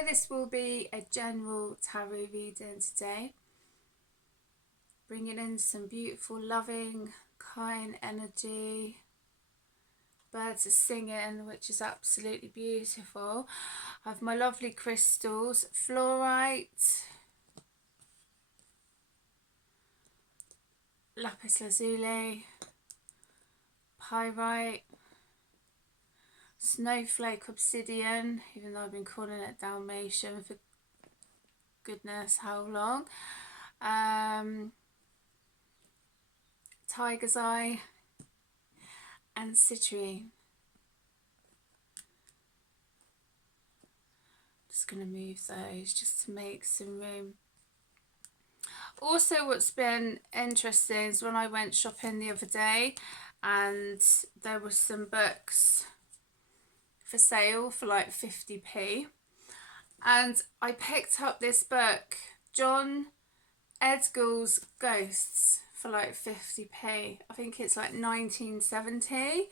So this will be a general tarot reading today, bringing in some beautiful, loving, kind energy. Birds are singing, which is absolutely beautiful. I have my lovely crystals, fluorite, lapis lazuli, pyrite, snowflake obsidian, even though I've been calling it Dalmatian for goodness how long, tiger's eye, and citrine. Just going to move those just to make some room. Also, what's been interesting is when I went shopping the other day and there were some books for sale for like 50p, and I picked up this book, John Edgar's Ghosts, for like 50p. I think it's like 1970,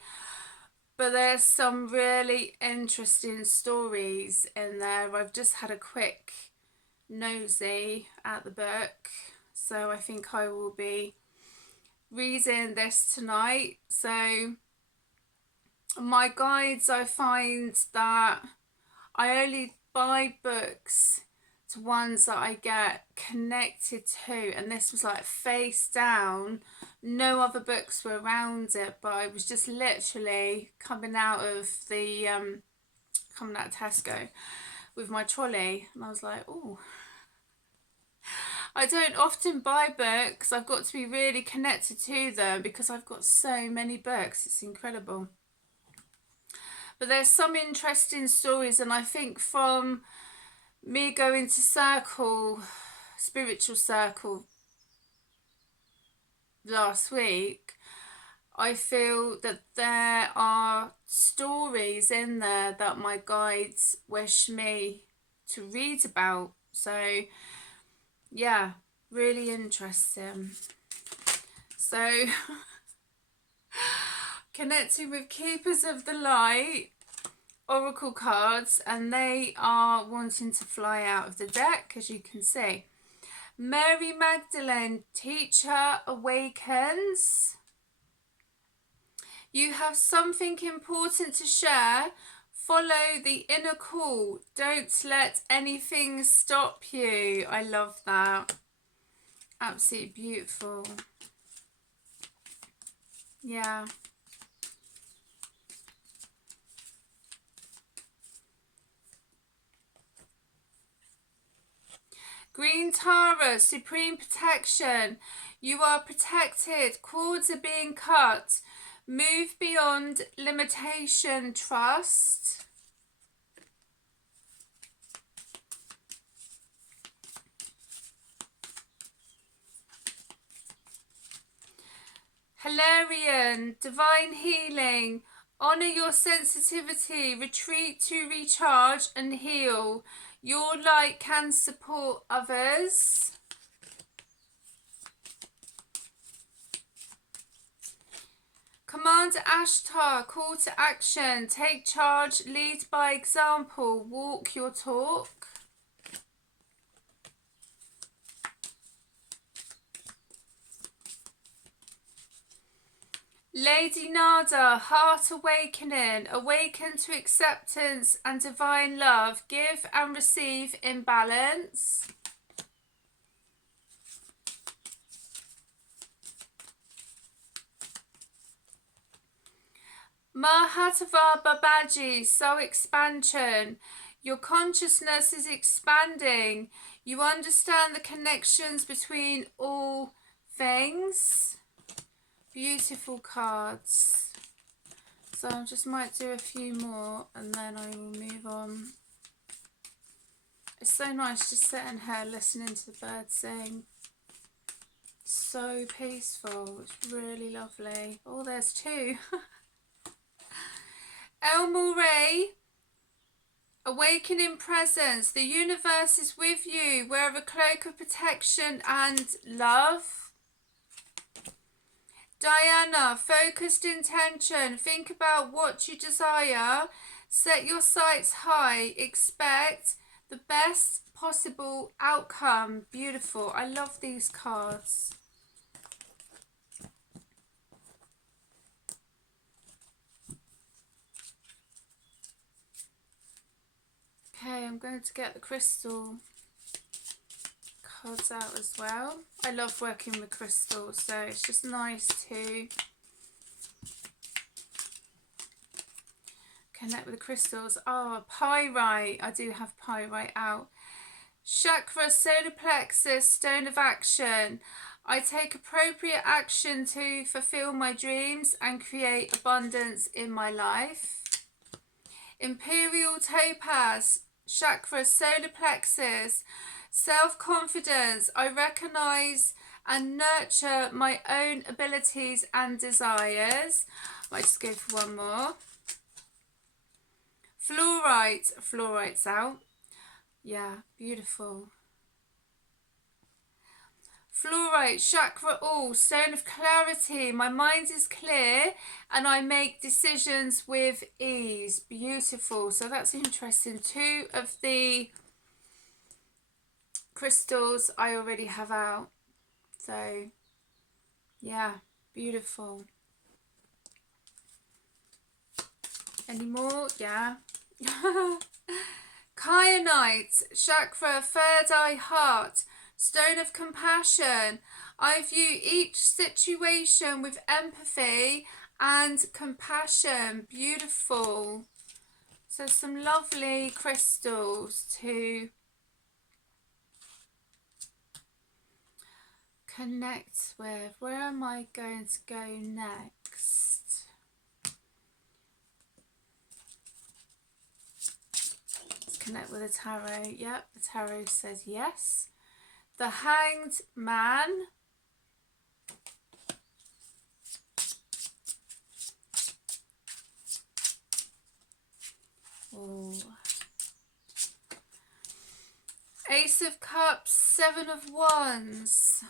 but there's some really interesting stories in there. I've just had a quick nosy at the book, so I think I will be reading this tonight. So my guides, I find that I only buy books to ones that I get connected to, and this was like face down. No other books were around it, but I was just literally coming out of Tesco with my trolley, and I was like, oh, I don't often buy books. I've got to be really connected to them because I've got so many books. It's incredible. But there's some interesting stories, and I think from me going to spiritual circle last week, I feel that there are stories in there that my guides wish me to read about. So yeah, really interesting. So connecting with Keepers of the Light oracle cards, and they are wanting to fly out of the deck, as you can see. Mary Magdalene, teacher awakens. You have something important to share. Follow the inner call. Don't let anything stop you. I love that. Absolutely beautiful. Yeah. Green Tara, supreme protection. You are protected. Cords are being cut. Move beyond limitation. Trust. Hilarion, divine healing. Honor your sensitivity. Retreat to recharge and heal. Your light can support others. Commander Ashtar, call to action. Take charge, lead by example, walk your talk. Lady Nada, heart awakening. Awaken to acceptance and divine love. Give and receive in balance. Mahatma Babaji, soul expansion. Your consciousness is expanding. You understand the connections between all things. Beautiful cards. So I just might do a few more and then I will move on. It's so nice just sitting here listening to the birds sing. So peaceful. It's really lovely. Oh, there's two. El Moray, awakening presence. The universe is with you. Wear a cloak of protection and love. Diana, focused intention. Think about what you desire. Set your sights high. Expect The best possible outcome. Beautiful. I love these cards. Okay, I'm going to get the crystal cards out as well. I love working with crystals, so it's just nice to connect with the crystals. Oh, pyrite. I do have pyrite out. Chakra, solar plexus, stone of action. I take appropriate action to fulfill my dreams and create abundance in my life. Imperial topaz, chakra, solar plexus, self-confidence. I recognize and nurture my own abilities and desires. Might just go for one more. Fluorite, fluorite's out. Yeah, beautiful. Fluorite, chakra, all, stone of clarity. My mind is clear and I make decisions with ease. Beautiful. So that's interesting. 2 of the crystals I already have out. So, yeah, beautiful. Any more? Yeah. Kyanite, chakra, third eye, heart, stone of compassion. I view each situation with empathy and compassion. Beautiful. So some lovely crystals to connect with. Where am I going to go next? Let's connect with the tarot. Yep, the tarot says yes. The Hanged Man. Oh. Ace of Cups, 7 of Wands.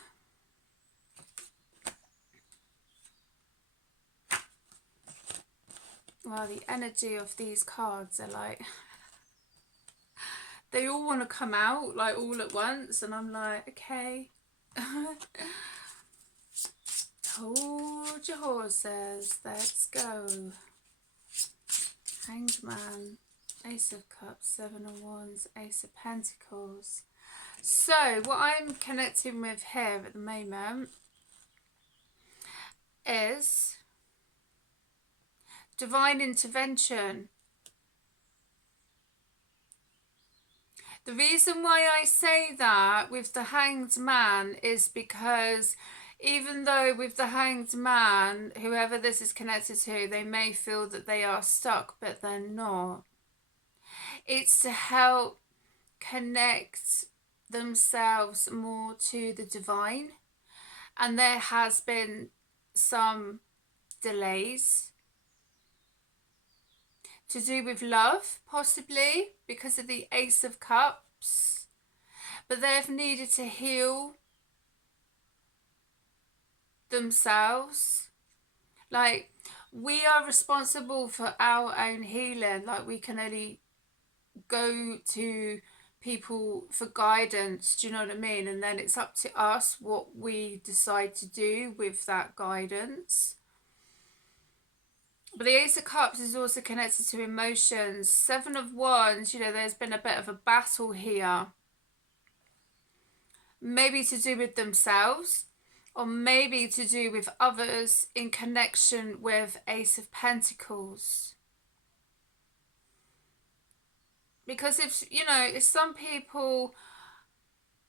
Wow, the energy of these cards are like, they all want to come out like all at once, and I'm like, okay. Hold your horses, let's go. Hanged Man, Ace of Cups, 7 of Wands, Ace of Pentacles. So what I'm connecting with here at the moment is divine intervention. The reason why I say that with the Hanged Man is because even though with the Hanged Man, whoever this is connected to, they may feel that they are stuck, but they're not. It's to help connect themselves more to the divine. And there has been some delays to do with love, possibly, because of the Ace of Cups. But they've needed to heal themselves. Like, we are responsible for our own healing. Like, we can only go to people for guidance, do you know what I mean? And then it's up to us what we decide to do with that guidance. But the Ace of Cups is also connected to emotions. 7 of Wands, you know, there's been a bit of a battle here. Maybe to do with themselves, or maybe to do with others in connection with Ace of Pentacles. Because if, you know, if some people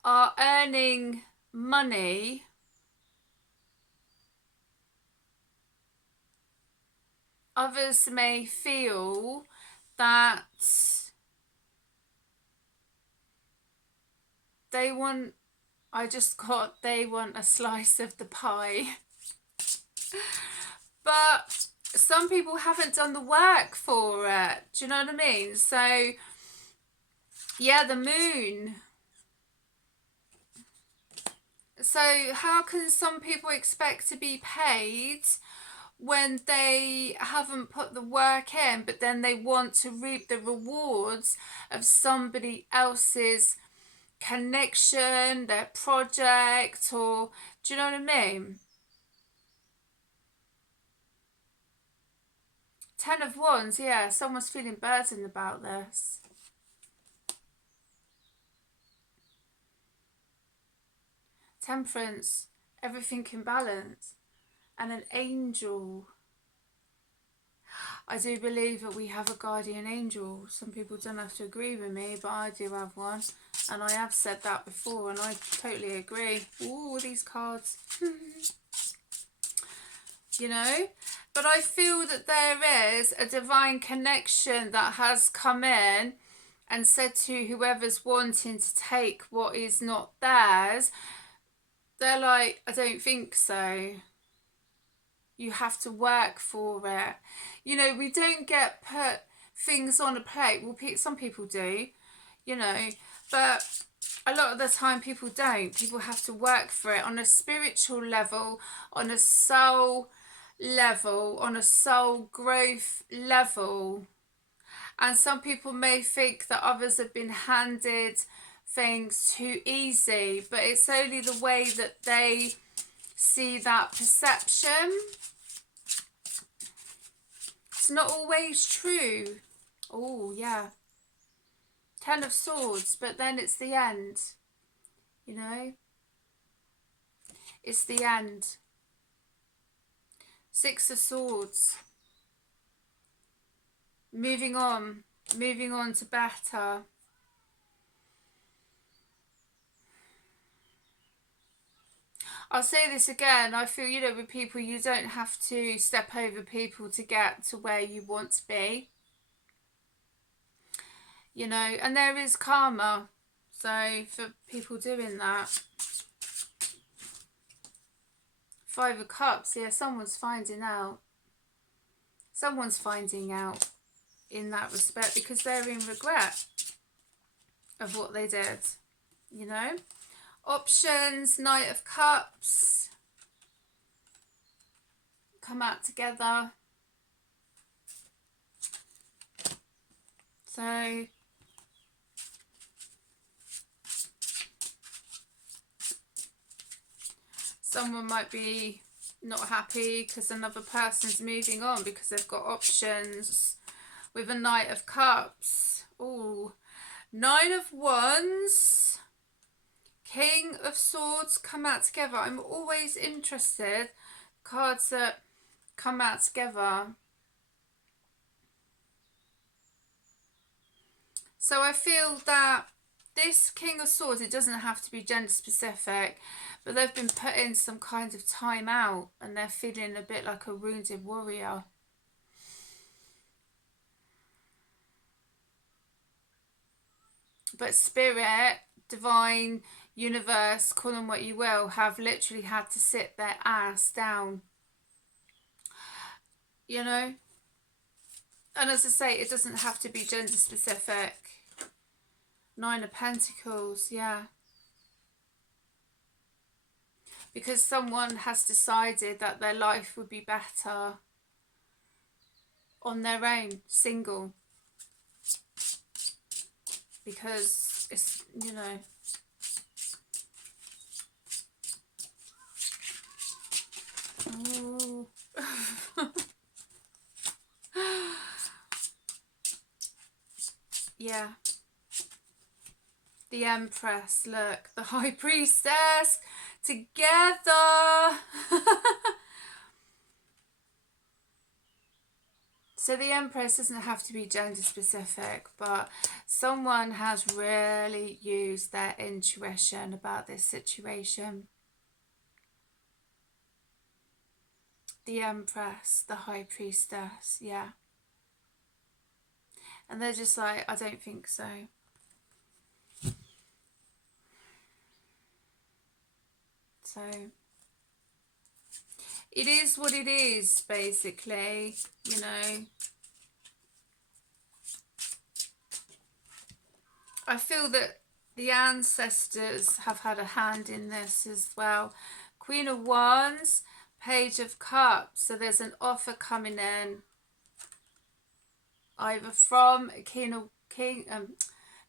are earning money, others may feel that they want, they want a slice of the pie. But some people haven't done the work for it. Do you know what I mean? So, yeah, the Moon. So how can some people expect to be paid when they haven't put the work in, but then they want to reap the rewards of somebody else's connection, their project, or do you know what I mean? 10 of Wands, yeah, someone's feeling burdened about this. Temperance, everything in balance. And an angel. I do believe that we have a guardian angel. Some people don't have to agree with me, but I do have one. And I have said that before, and I totally agree. Ooh, these cards. You know? But I feel that there is a divine connection that has come in and said to whoever's wanting to take what is not theirs, they're like, I don't think so. You have to work for it. You know, we don't get put things on a plate. Well, some people do, you know, but a lot of the time people don't. People have to work for it on a spiritual level, on a soul level, on a soul growth level. And some people may think that others have been handed things too easy, but it's only the way that they see that perception. It's not always true. Oh, yeah. 10 of Swords, but then it's the end. You know? It's the end. 6 of Swords. Moving on to better. I'll say this again, I feel, you know, with people, you don't have to step over people to get to where you want to be. You know, and there is karma, so for people doing that. 5 of Cups, yeah, someone's finding out. Someone's finding out in that respect because they're in regret of what they did, you know. Options, Knight of Cups, come out together. So someone might be not happy because another person's moving on because they've got options with a Knight of Cups. Ooh, 9 of Wands, King of Swords come out together. I'm always interested cards that come out together. So I feel that this King of Swords, it doesn't have to be gender specific, but they've been put in some kind of time out and they're feeling a bit like a wounded warrior. But Spirit, Divine, Universe, call them what you will, have literally had to sit their ass down. You know? And as I say, it doesn't have to be gender specific. 9 of Pentacles, yeah. Because someone has decided that their life would be better on their own, single. Because it's, you know. Ooh. Yeah. The Empress, look, the High Priestess, together. So the Empress doesn't have to be gender specific, but someone has really used their intuition about this situation. The Empress, the High Priestess, yeah. And they're just like, I don't think so. So it is what it is, basically, you know. I feel that the ancestors have had a hand in this as well. Queen of Wands, Page of Cups. So there's an offer coming in, either from a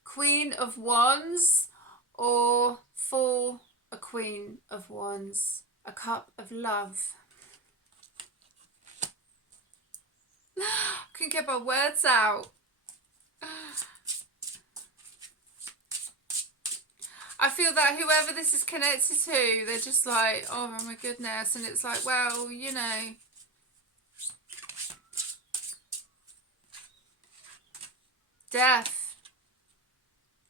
Queen of Wands, or for a Queen of Wands. A cup of love. Couldn't get my words out. I feel that whoever this is connected to, they're just like, oh my goodness. And it's like, well, you know, death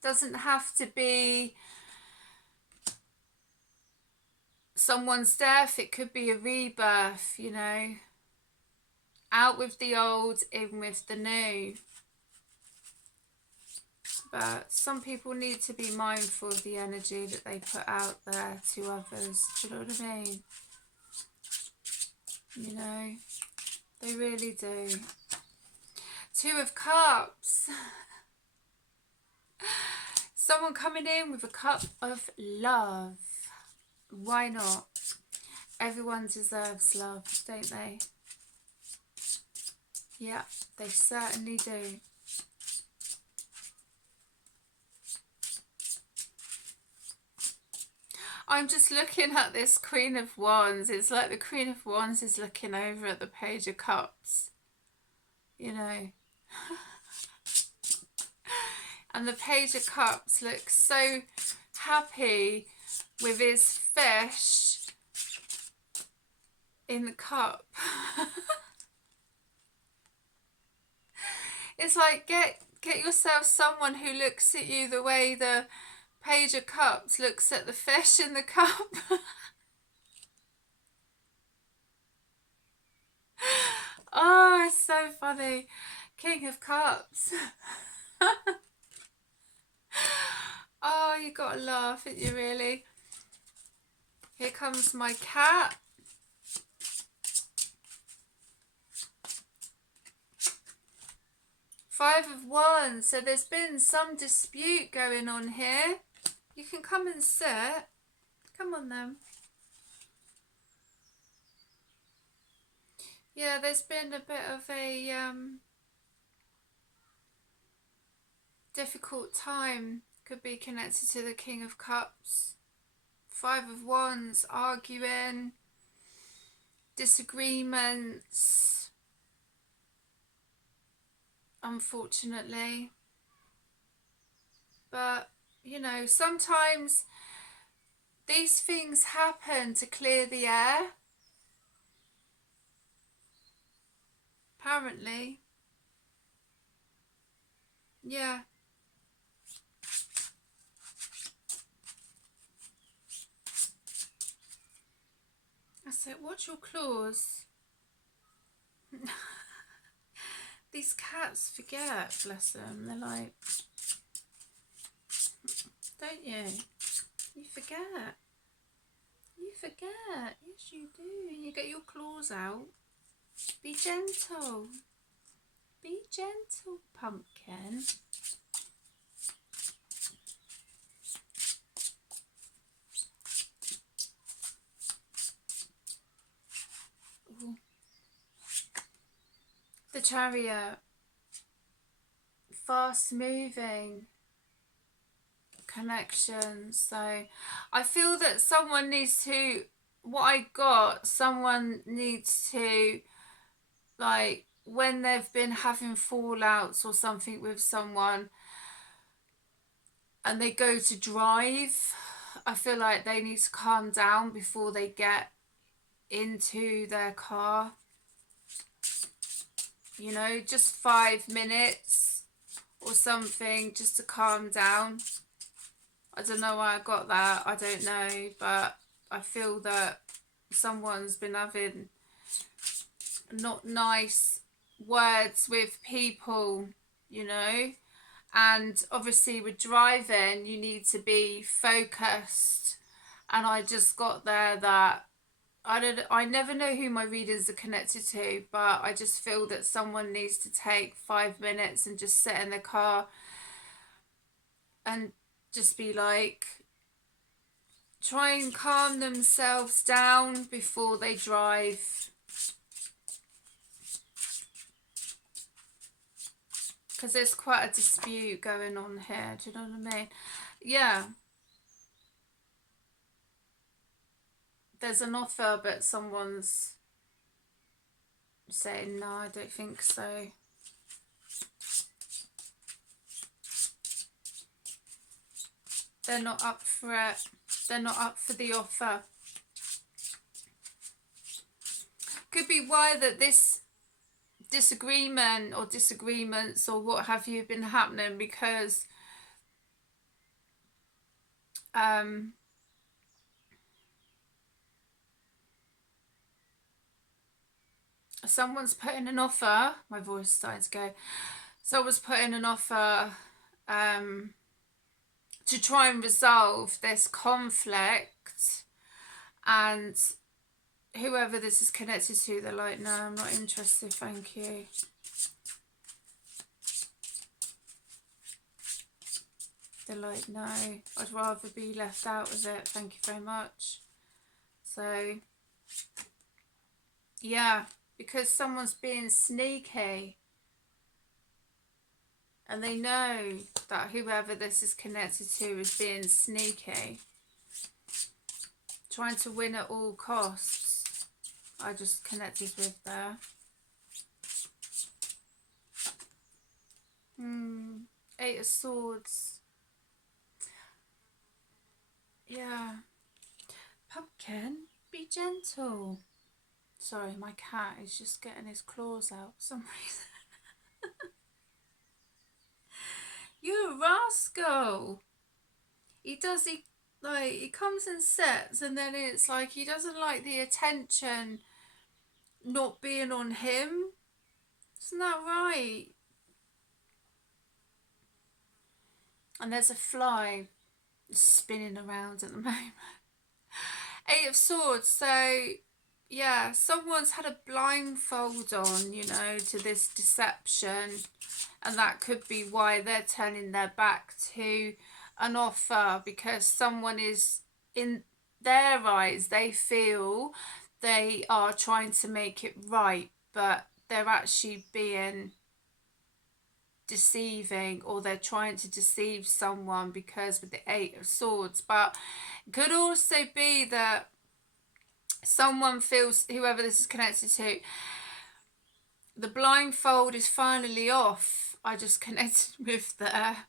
doesn't have to be someone's death. It could be a rebirth, you know. Out with the old, in with the new. But some people need to be mindful of the energy that they put out there to others. Do you know what I mean? You know, they really do. Two of Cups. Someone coming in with a cup of love. Why not? Everyone deserves love, don't they? Yeah, they certainly do. I'm just looking at this Queen of Wands. It's like the Queen of Wands is looking over at the Page of Cups. You know. And the Page of Cups looks so happy with his fish in the cup. It's like, get yourself someone who looks at you the way the Page of Cups looks at the fish in the cup. Oh, it's so funny. King of Cups. Oh, you gotta laugh, haven't you, really? Here comes my cat. Five of Wands. So there's been some dispute going on here. You can come and sit. Come on then. Yeah, there's been a bit of a difficult time. Could be connected to the King of Cups. Five of Wands, arguing, disagreements, unfortunately. But, you know, sometimes these things happen to clear the air. Apparently. Yeah. I said, watch your claws. These cats forget, bless them. They're like, don't you? You forget. You forget. Yes, you do. You get your claws out. Be gentle. Be gentle, pumpkin. Ooh. The Chariot. Fast moving connection. So I feel that someone needs to, what I got, someone needs to, like, when they've been having fallouts or something with someone and they go to drive, I feel like they need to calm down before they get into their car. You know, just 5 minutes or something just to calm down. I don't know why I got that. I don't know, but I feel that someone's been having not nice words with people, you know. And obviously with driving, you need to be focused. And I just got there that I never know who my readers are connected to, but I just feel that someone needs to take 5 minutes and just sit in the car and just be like, try and calm themselves down before they drive. Because there's quite a dispute going on here. Do you know what I mean? Yeah. There's an offer, but someone's saying, no, I don't think so. They're not up for it. They're not up for the offer. Could be why that this disagreement or disagreements or what have you been happening, because someone's putting an offer. My voice is starting to go. Someone's putting an offer to try and resolve this conflict, and whoever this is connected to, they're like, no, I'm not interested, thank you. They're like, no, I'd rather be left out of it, thank you very much. So, yeah, because someone's being sneaky, and they know that whoever this is connected to is being sneaky, trying to win at all costs. I just connected with there. Eight of Swords. Yeah. Pumpkin, be gentle. Sorry, my cat is just getting his claws out for some reason. You rascal. He comes and sits, and then it's like he doesn't like the attention not being on him. Isn't that right? And there's a fly spinning around at the moment. Eight of Swords. So yeah, someone's had a blindfold on, you know, to this deception, and that could be why they're turning their back to an offer, because someone is, in their eyes, they feel they are trying to make it right, but they're actually being deceiving, or they're trying to deceive someone because with the Eight of Swords. But it could also be that someone feels, whoever this is connected to, the blindfold is finally off. I just connected with there.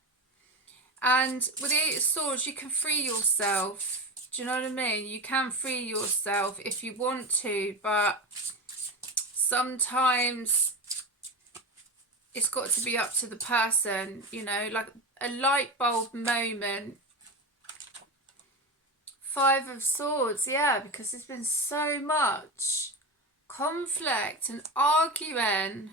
And with the Eight of Swords, you can free yourself. Do you know what I mean? You can free yourself if you want to, but sometimes it's got to be up to the person, you know, like a light bulb moment. Five of Swords, yeah, because there's been so much conflict and arguing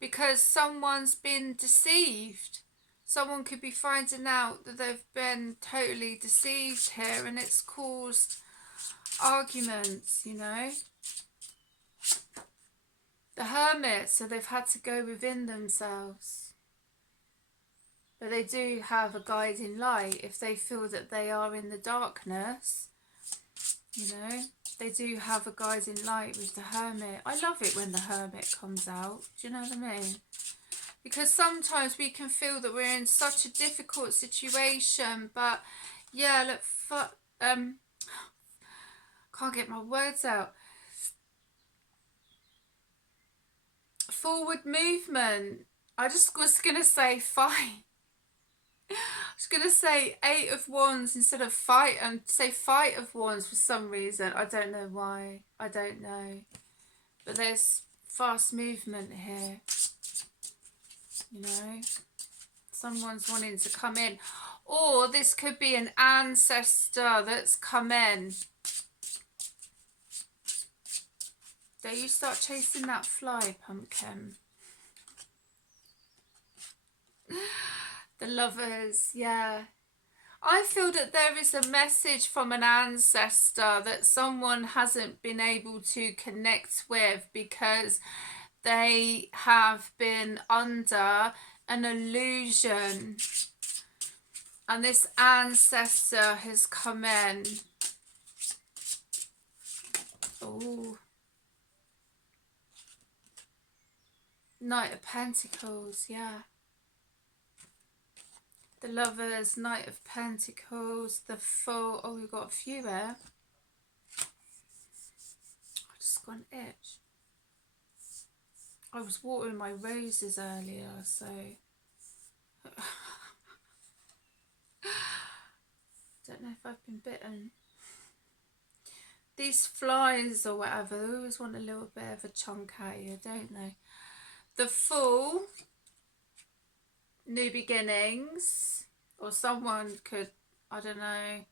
because someone's been deceived. Someone could be finding out that they've been totally deceived here, and it's caused arguments, you know. The Hermit, so they've had to go within themselves. But they do have a guiding light if they feel that they are in the darkness, you know. They do have a guiding light with the Hermit. I love it when the Hermit comes out, do you know what I mean? Because sometimes we can feel that we're in such a difficult situation, but yeah, look, can't get my words out. Forward movement. I just was going to say fight. I was going to say Eight of Wands instead of fight, and say Fight of Wands for some reason. I don't know why. I don't know. But there's fast movement here. You know, someone's wanting to come in, or this could be an ancestor that's come in. Don't you start chasing that fly, Pumpkin. The Lovers, yeah. I feel that there is a message from an ancestor that someone hasn't been able to connect with because they have been under an illusion And this ancestor has come in. Oh. Knight of Pentacles, yeah. The Lovers, Knight of Pentacles, the Fool. Oh, we've got a few here. I just got an itch. I was watering my roses earlier, so... don't know if I've been bitten. These flies or whatever, they always want a little bit of a chunk out of you, don't they? The Fool, new beginnings, or someone could, I don't know,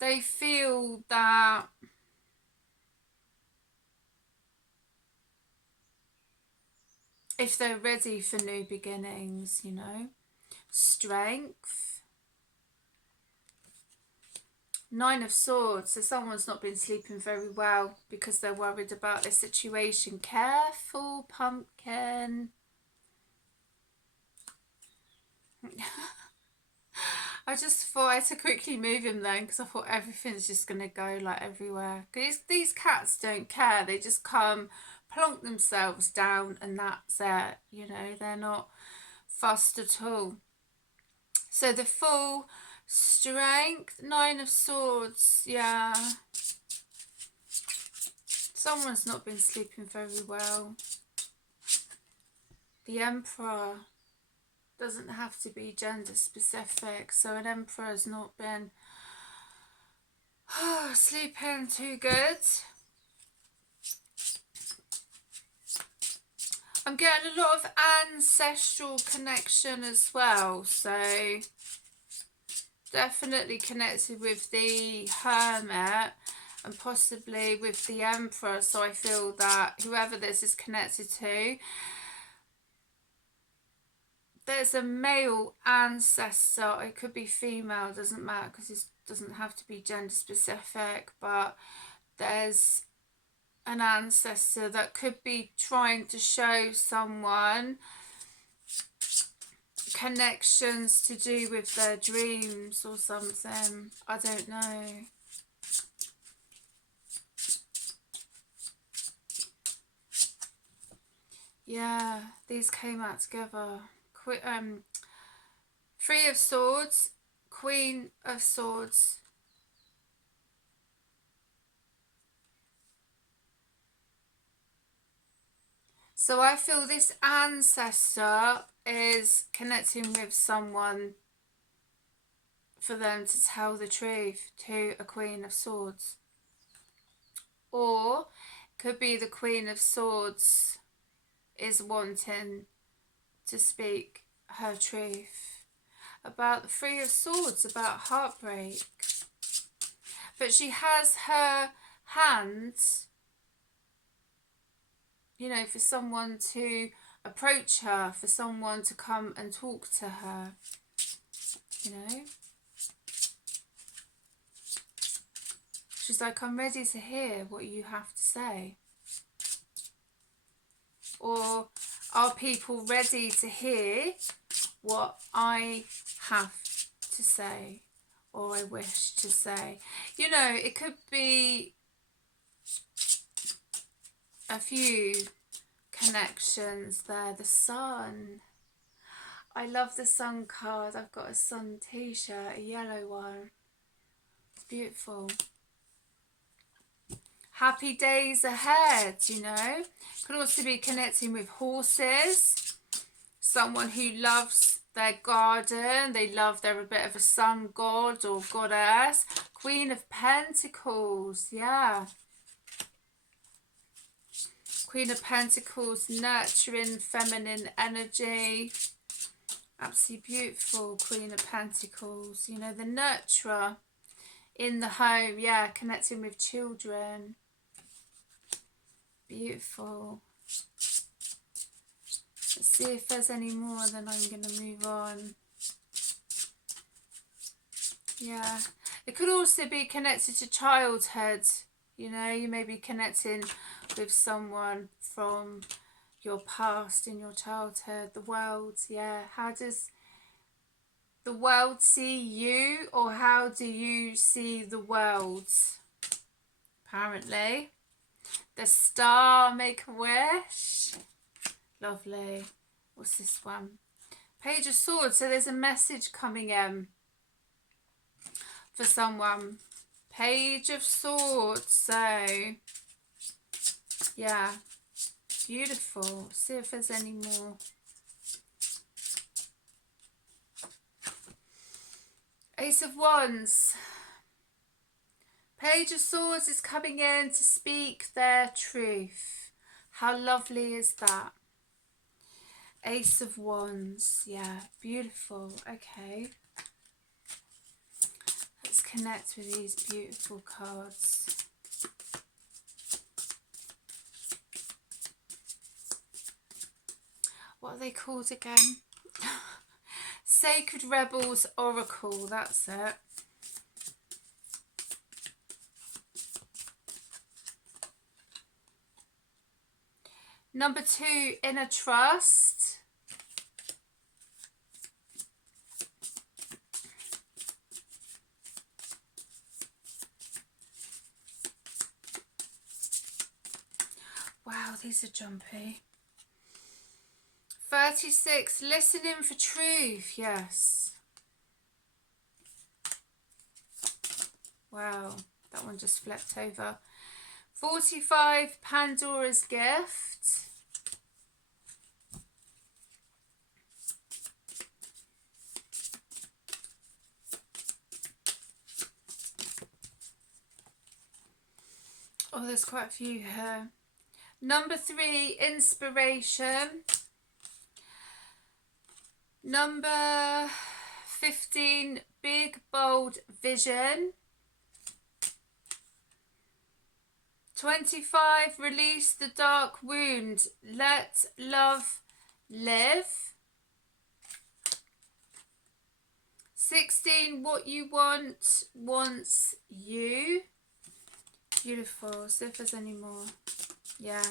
they feel that if they're ready for new beginnings, you know, strength. Nine of Swords, so someone's not been sleeping very well because they're worried about this situation. Careful, pumpkin. I just thought I had to quickly move him then because I thought everything's just going to go like everywhere. These cats don't care. They just come, plonk themselves down and that's it. You know, they're not fussed at all. So the Fool, strength, Nine of Swords, yeah. Someone's not been sleeping very well. The Emperor, doesn't have to be gender specific, so an Emperor's not been sleeping too good. I'm getting a lot of ancestral connection as well, so definitely connected with the Hermit and possibly with the Emperor, so I feel that whoever this is connected to, there's a male ancestor. It could be female, doesn't matter because it doesn't have to be gender specific, but there's an ancestor that could be trying to show someone connections to do with their dreams or something. I don't know. Yeah, these came out together. Three of Swords, Queen of Swords. So I feel this ancestor is connecting with someone for them to tell the truth to a Queen of Swords. Or it could be the Queen of Swords is wanting to speak her truth about the Three of Swords, about heartbreak. But she has her hands, you know, for someone to approach her, for someone to come and talk to her, you know. She's like, I'm ready to hear what you have to say. Or are people ready to hear what I have to say or I wish to say? You know, it could be a few connections there. The Sun. I love the Sun card. I've got a Sun t-shirt, a yellow one. It's beautiful. Happy days ahead, you know. Could also be connecting with horses. Someone who loves their garden. They're a bit of a sun god or goddess. Queen of Pentacles, yeah. Queen of Pentacles, nurturing feminine energy. Absolutely beautiful, Queen of Pentacles. You know, the nurturer in the home, yeah, connecting with children. Beautiful. Let's see if there's any more, then I'm going to move on. Yeah. It could also be connected to childhood. You know, you may be connecting with someone from your past in your childhood, the world, yeah. How does the world see you, or how do you see the world? Apparently. The Star, Make-A-Wish. Lovely. What's this one? Page of Swords. So there's a message coming in for someone. Page of Swords. So, yeah. Beautiful. See if there's any more. Ace of Wands. Page of Swords is coming in to speak their truth. How lovely is that? Ace of Wands. Yeah, beautiful. Okay. Let's connect with these beautiful cards. What are they called again? Sacred Rebels Oracle. That's it. Number 2, Inner Trust. Wow, these are jumpy. 36, Listening for Truth. Yes. Wow, that one just flipped over. 45, Pandora's Gift. Oh, there's quite a few here. Number 3, Inspiration. Number 15, Big Bold Vision. 25, Release the Dark Wound. Let Love Live. 16, What You Want Wants You. Beautiful. See if there's any more. Yeah.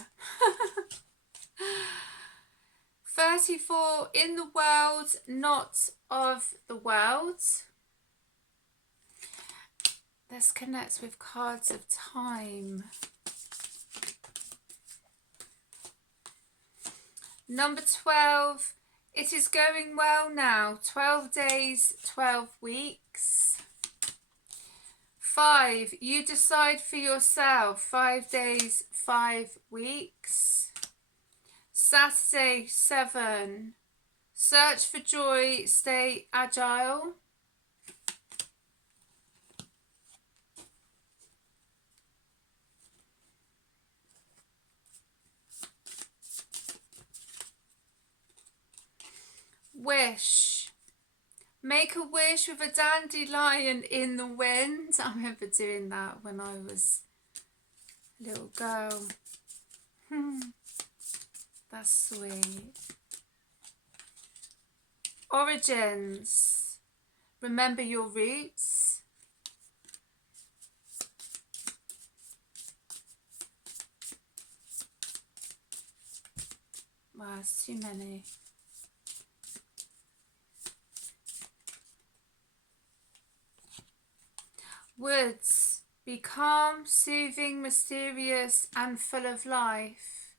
34, In the World, Not of the World. Let's connect with cards of time. Number 12, It Is Going Well Now. 12 days, 12 weeks. 5, You Decide for Yourself. 5 days, 5 weeks. Saturday, 7, Search for Joy, Stay Agile. Wish. Make a wish with a dandelion in the wind. I remember doing that when I was a little girl. That's sweet. Origins. Remember your roots. Wow, it's too many. Woods. Be calm, soothing, mysterious, and full of life.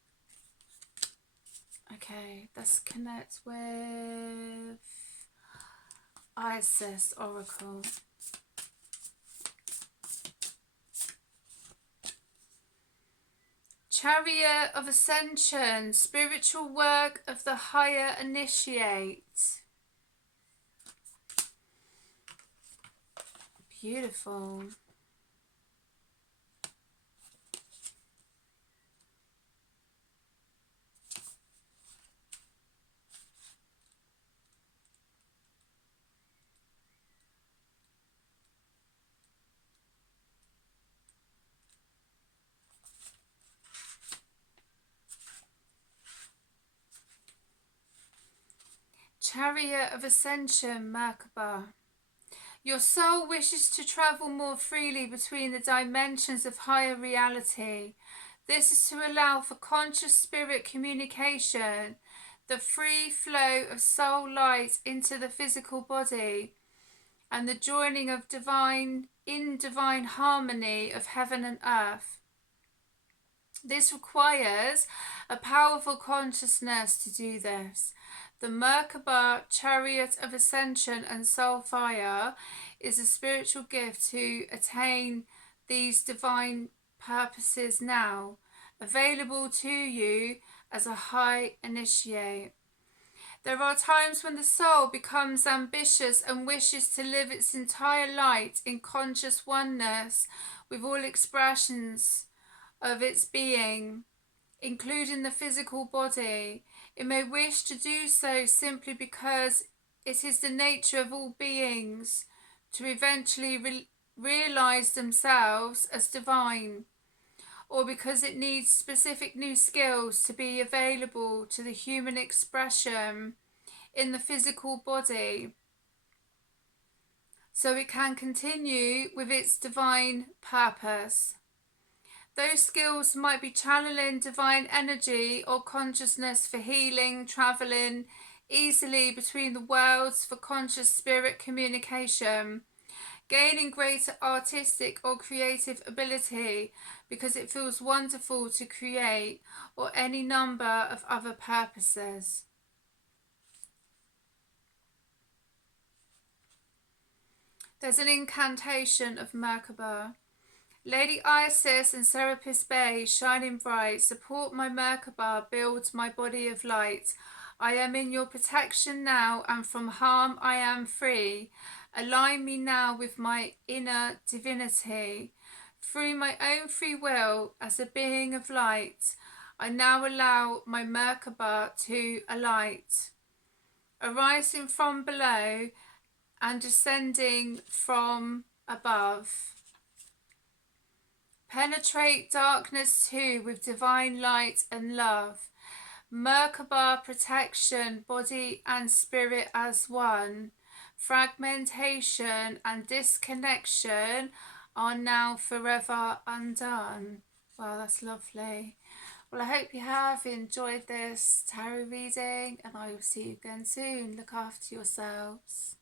Okay, let's connect with Isis Oracle. Chariot of Ascension. Spiritual work of the higher initiate. Beautiful. Chariot of Ascension, Merkaba. Your soul wishes to travel more freely between the dimensions of higher reality. This is to allow for conscious spirit communication. the free flow of soul light into the physical body, and the joining of divine harmony of heaven and earth. This requires a powerful consciousness to do this. The Merkaba chariot of ascension and soul fire is a spiritual gift to attain these divine purposes now, available to you as a high initiate. There are times when the soul becomes ambitious and wishes to live its entire light in conscious oneness with all expressions of its being, including the physical body. It may wish to do so simply because it is the nature of all beings to eventually realize themselves as divine, or because it needs specific new skills to be available to the human expression in the physical body, so it can continue with its divine purpose. Those skills might be channeling divine energy or consciousness for healing, traveling easily between the worlds for conscious spirit communication, gaining greater artistic or creative ability because it feels wonderful to create, or any number of other purposes. There's an incantation of Merkaba. Lady Isis and Serapis Bay, shining bright, support my Merkaba, build my body of light. I am in your protection now, and from harm I am free. Align me now with my inner divinity. Through my own free will, as a being of light, I now allow my Merkaba to alight, arising from below and descending from above. Penetrate darkness too with divine light and love. Merkaba protection, body and spirit as one. Fragmentation and disconnection are now forever undone. Wow, that's lovely. Well, I hope you have enjoyed this tarot reading, and I will see you again soon. Look after yourselves.